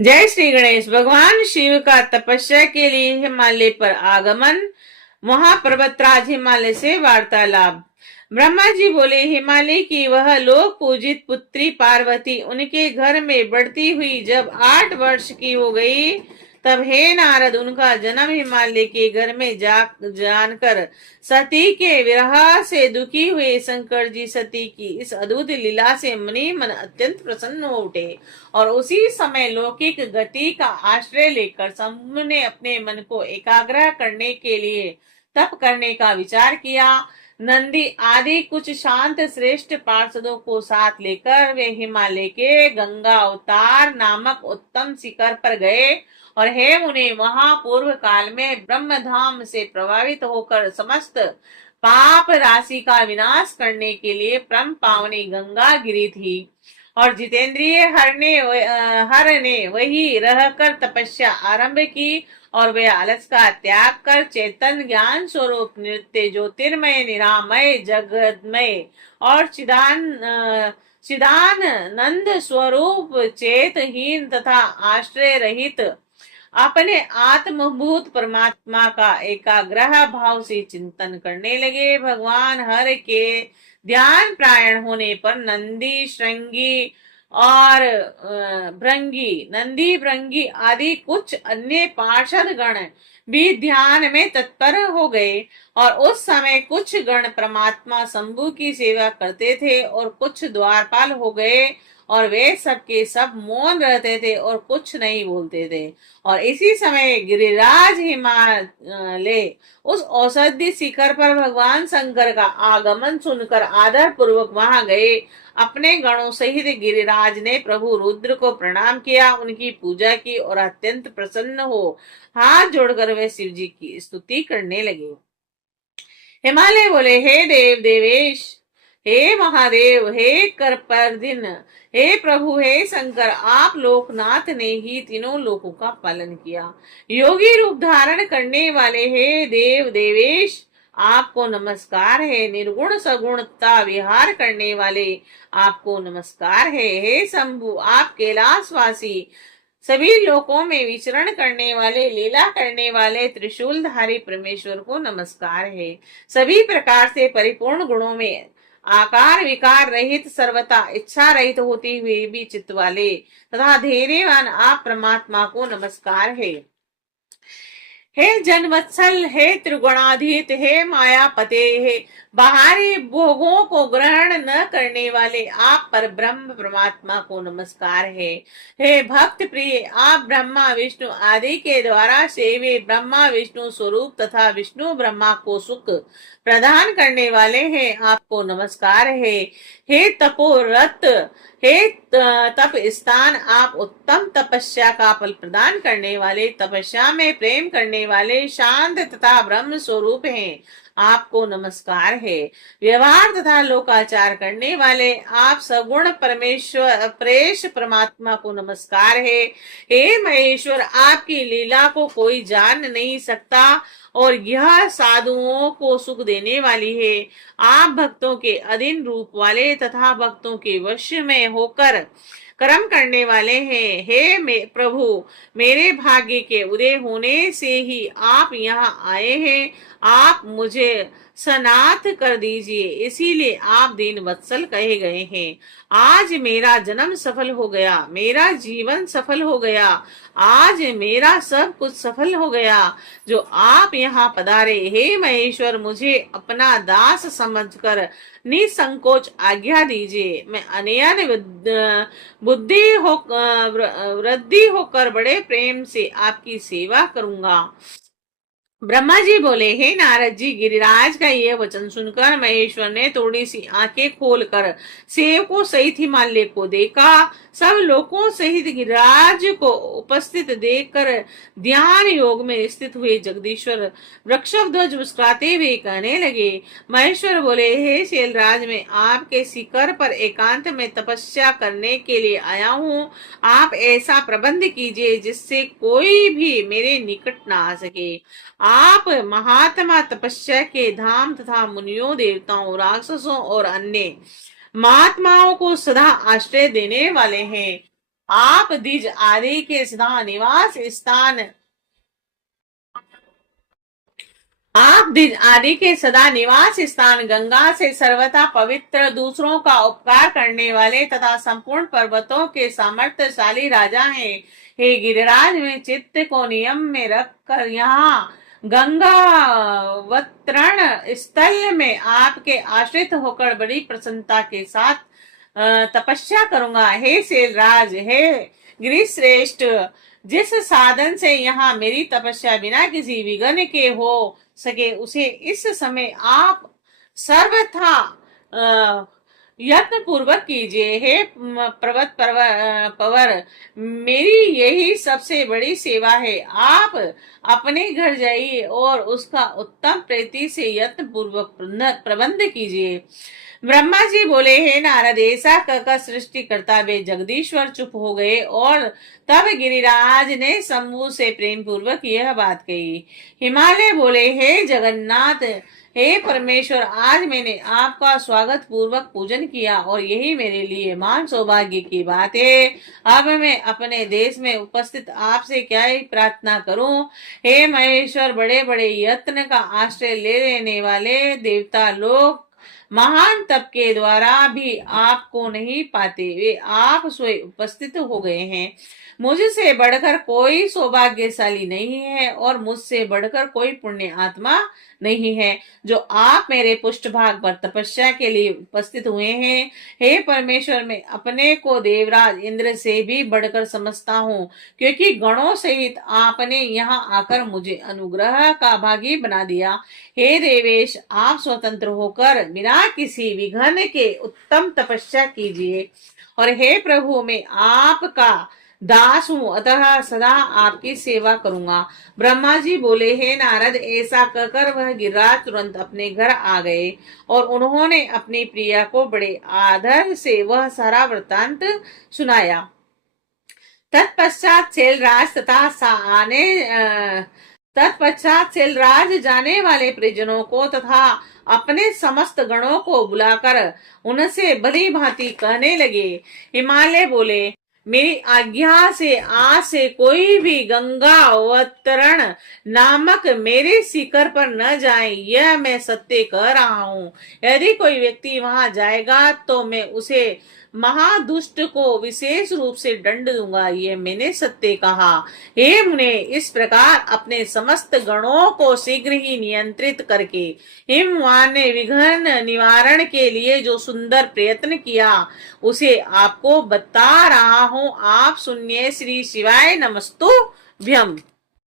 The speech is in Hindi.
जय श्री गणेश। भगवान शिव का तपस्या के लिए हिमालय पर आगमन। महापर्वतराज हिमालय से वार्तालाप। ब्रह्मा जी बोले, हिमालय की वह लोक पूजित पुत्री पार्वती उनके घर में बढ़ती हुई जब 8 वर्ष की हो गई, तब हे नारद, उनका जन्म हिमालय के घर में जानकर सती के विरह से दुखी हुए शंकर जी सती की इस अद्भुत लीला से मुनि मन अत्यंत प्रसन्न हो उठे और उसी समय लौकिक गति का आश्रय लेकर शंभु ने अपने मन को एकाग्र करने के लिए तप करने का विचार किया। नंदी आदि कुछ शांत श्रेष्ठ पार्षदों को साथ लेकर वे हिमालय के गंगा अवतार नामक उत्तम शिखर पर गए और हे मुने, वहां पूर्व काल में ब्रह्म धाम से प्रभावित होकर समस्त पाप राशि का विनाश करने के लिए परम पावनी गंगा गिरी थी और जितेंद्रिय हर ने वही रहकर तपस्या आरंभ की और वे आलस का त्याग कर चेतन ज्ञान स्वरूप नृत्य ज्योतिर्मय निरामय जगतमय और चिदानंद स्वरूप चेतहीन तथा आश्रय रहित अपने आत्मभूत परमात्मा का एकाग्रह भाव से चिंतन करने लगे। भगवान हर के ध्यान प्रायण होने पर नंदी भृंगी आदि कुछ अन्य पार्षद गण भी ध्यान में तत्पर हो गए और उस समय कुछ गण परमात्मा शंभु की सेवा करते थे और कुछ द्वारपाल हो गए और वे सब के सब मौन रहते थे और कुछ नहीं बोलते थे। और इसी समय गिरिराज हिमालय उस औषधि शिखर पर भगवान शंकर का आगमन सुनकर आदर पूर्वक वहां गए। अपने गणों सहित गिरिराज ने प्रभु रुद्र को प्रणाम किया, उनकी पूजा की और अत्यंत प्रसन्न हो हाथ जोड़कर वे शिव जी की स्तुति करने लगे। हिमालय बोले, हे देव देवेश, हे महादेव, हे करपर्दिन, हे प्रभु, हे शंकर, आप लोकनाथ ने ही तीनों लोकों का पालन किया। योगी रूप धारण करने वाले हे देव देवेश, आपको नमस्कार है। निर्गुण सगुणता विहार करने वाले आपको नमस्कार है। हे शंभु, आप कैलाशवासी, सभी लोकों में विचरण करने वाले, लीला करने वाले त्रिशूलधारी परमेश्वर को नमस्कार है। सभी प्रकार से परिपूर्ण गुणों में आकार विकार रहित, सर्वथा इच्छा रहित होती हुई भी चित्त वाले तथा धैर्यवान आप परमात्मा को नमस्कार है। हे जनवत्सल, हे त्रिगुणाधीत, हे मायापते, हे बाहरी भोगों को ग्रहण न करने वाले आप पर ब्रह्म परमात्मा को नमस्कार है। हे भक्त प्रिय, आप ब्रह्मा विष्णु आदि के द्वारा सेवे ब्रह्मा विष्णु स्वरूप तथा विष्णु ब्रह्मा को सुख प्रदान करने वाले हैं, आपको नमस्कार है। हे तपोरत, हे तप स्थान, आप उत्तम तपस्या का फल प्रदान करने वाले, तपस्या में प्रेम करने वाले, शांत तथा ब्रह्म स्वरूप हैं, आपको नमस्कार है। व्यवहार तथा लोकाचार करने वाले आप सगुण परमेश्वर प्रेष परमात्मा को नमस्कार है। हे महेश्वर, आपकी लीला को कोई जान नहीं सकता और यह साधुओं को सुख देने वाली है। आप भक्तों के अधीन रूप वाले तथा भक्तों के वश में होकर कर्म करने वाले हैं। हे प्रभु, मेरे भाग्य के उदय होने से ही आप यहाँ आए हैं। आप मुझे सनाथ कर दीजिए, इसीलिए आप दीन वत्सल कहे गए हैं। आज मेरा जन्म सफल हो गया, मेरा जीवन सफल हो गया, आज मेरा सब कुछ सफल हो गया जो आप यहाँ पधारे। हे महेश्वर, मुझे अपना दास समझकर निसंकोच आज्ञा दीजिए। मैं अनयन वृद्धि होकर बड़े प्रेम से आपकी सेवा करूंगा। ब्रह्मा जी बोले, हे नारद जी, गिरिराज का यह वचन सुनकर महेश्वर ने थोड़ी सी आंखें खोलकर सेवकों सहित हिमालय को देखा। सब लोगों सहित गिरिराज को उपस्थित देखकर ध्यान योग में स्थित हुए जगदीश्वर वृषभध्वज मुस्कुराते हुए कहने लगे। महेश्वर बोले, हे शैलराज, मैं आपके शिखर पर एकांत में तपस्या करने के लिए आया हूँ। आप ऐसा प्रबंध कीजिए जिससे कोई भी मेरे निकट ना आ सके। आप महात्मा तपस्या के धाम तथा मुनियों, देवताओं, राक्षसों और अन्य महात्माओं को सदा आश्रय देने वाले हैं। आप द्विज आदि के सदा निवास स्थान आप द्विज आदि के सदा निवास स्थान गंगा से सर्वथा पवित्र, दूसरों का उपकार करने वाले तथा संपूर्ण पर्वतों के सामर्थ्यशाली राजा हैं। हे गिरिराज, में चित्त को नियम में रख कर यहाँ गंगावतरण स्थल में आपके आश्रित होकर बड़ी प्रसन्नता के साथ तपस्या करूंगा। हे शैलराज, हे गिरिश्रेष्ठ, जिस साधन से यहाँ मेरी तपस्या बिना किसी विघ्न के हो सके उसे इस समय आप सर्वथा यत्न पूर्वक कीजिए। हे पवर, मेरी यही सबसे बड़ी सेवा है। आप अपने घर जाइए और उसका उत्तम प्रीति से यत्न पूर्वक प्रबंध कीजिए। ब्रह्मा जी बोले, हे नारद, ऐसा कहकर सृष्टिकर्ता वे जगदीश्वर चुप हो गए और तब गिरिराज ने शंभु से प्रेम पूर्वक यह बात कही। हिमालय बोले, हे जगन्नाथ, हे परमेश्वर, आज मैंने आपका स्वागत पूर्वक पूजन किया और यही मेरे लिए महान सौभाग्य की बात है। अब मैं अपने देश में उपस्थित आपसे क्या ही प्रार्थना करूं। हे महेश्वर, बड़े बड़े यत्न का आश्रय ले लेने वाले देवता लोग महान तप के द्वारा भी आपको नहीं पाते, वे आप स्वयं उपस्थित हो गए हैं। मुझसे बढ़कर कोई सौभाग्यशाली नहीं है और मुझसे बढ़कर कोई पुण्य आत्मा नहीं है जो आप मेरे पृष्ठभाग पर तपस्या के लिए उपस्थित हुए हैं। हे परमेश्वर, मैं अपने को देवराज इंद्र से भी बढ़कर समझता हूँ, क्योंकि गणों सहित आपने यहाँ आकर मुझे अनुग्रह का भागी बना दिया। हे देवेश, आप स्वतंत्र होकर बिना किसी विघ्न के उत्तम तपस्या कीजिए। और हे प्रभु, मैं आपका दास हूँ, अतः सदा आपकी सेवा करूंगा। ब्रह्मा जी बोले, हे नारद, ऐसा कहकर वह गिरिराज तुरंत अपने घर आ गए और उन्होंने अपनी प्रिया को बड़े आदर से वह सारा वृतांत सुनाया। तत्पश्चात शैलराज जाने वाले परिजनों को तथा अपने समस्त गणों को बुलाकर उनसे भली भांति कहने लगे। हिमालय बोले, मेरी आज्ञा से आज से कोई भी गंगा अवतरण नामक मेरे शिखर पर न जाए, यह मैं सत्य कह रहा हूँ। यदि कोई व्यक्ति वहां जाएगा तो मैं उसे महादुष्ट को विशेष रूप से दंड दूंगा, ये मैंने सत्य कहा। हे मुने, इस प्रकार अपने समस्त गणों को शीघ्र ही नियंत्रित करके हिमवान ने विघ्न निवारण के लिए जो सुंदर प्रयत्न किया उसे आपको बता रहा हूँ। आप सुनिए। श्री शिवाय नमस्तुभ्यम्।